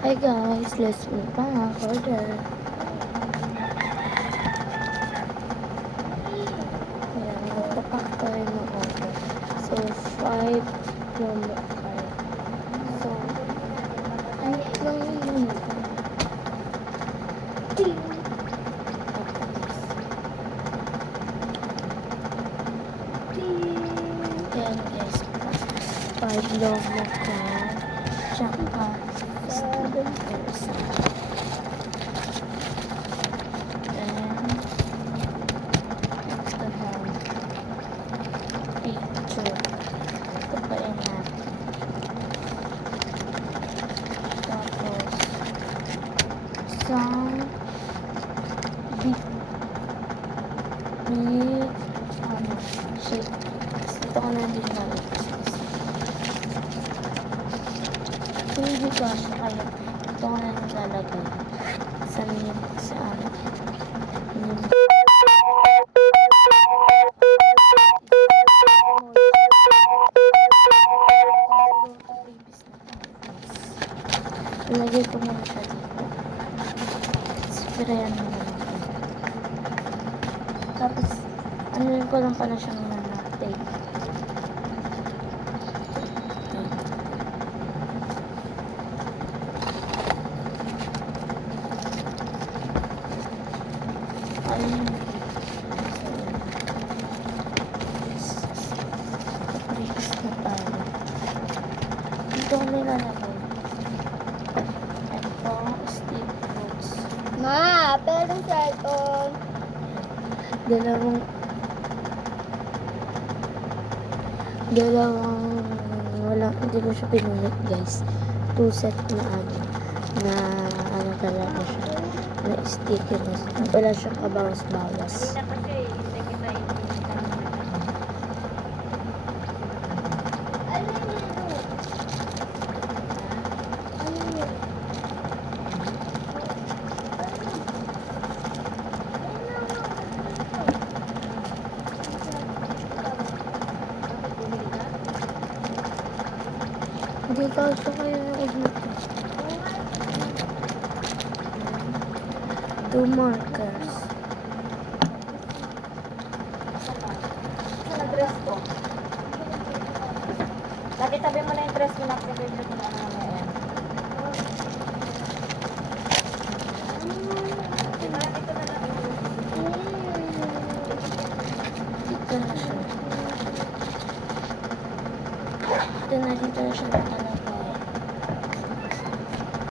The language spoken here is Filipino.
Hi guys, let's move back. Order. Ayan, magpapak tayo ng order. So, 5 promo card. So, ano lang yun? Ayan guys, 5 logo card. Tsaka, 7 person. Then, ito na. Picture. Ito pa yun natin. Tapos, isang big, big, ano, shape. Ito ko na din nalagay. Hindi ko siya kaya ito ko na nilalagay sa meme, sa ano, meme. Ilagay ko muna siya dito. Sprayan mo na lang. Tapos, ano ko lang pala siyang na tape. Ayun. Tapos na tayo. Dito ko nilalagay. Ito, Ma, pero cellphone. Dalawang dalawang wala, hindi ko siya pinulit guys. Two set na ano, na ano talaga siya, na sticker na wala siyang kabawas-bawas. Kanina kasi, hindi kita itinita. Ano yun? Ano yun? Hindi ka siya kayo na Two markers. Sa dress ko. Lagi tabi mo na yung dress ko na activate ko na 对，那天真的是蛮快乐。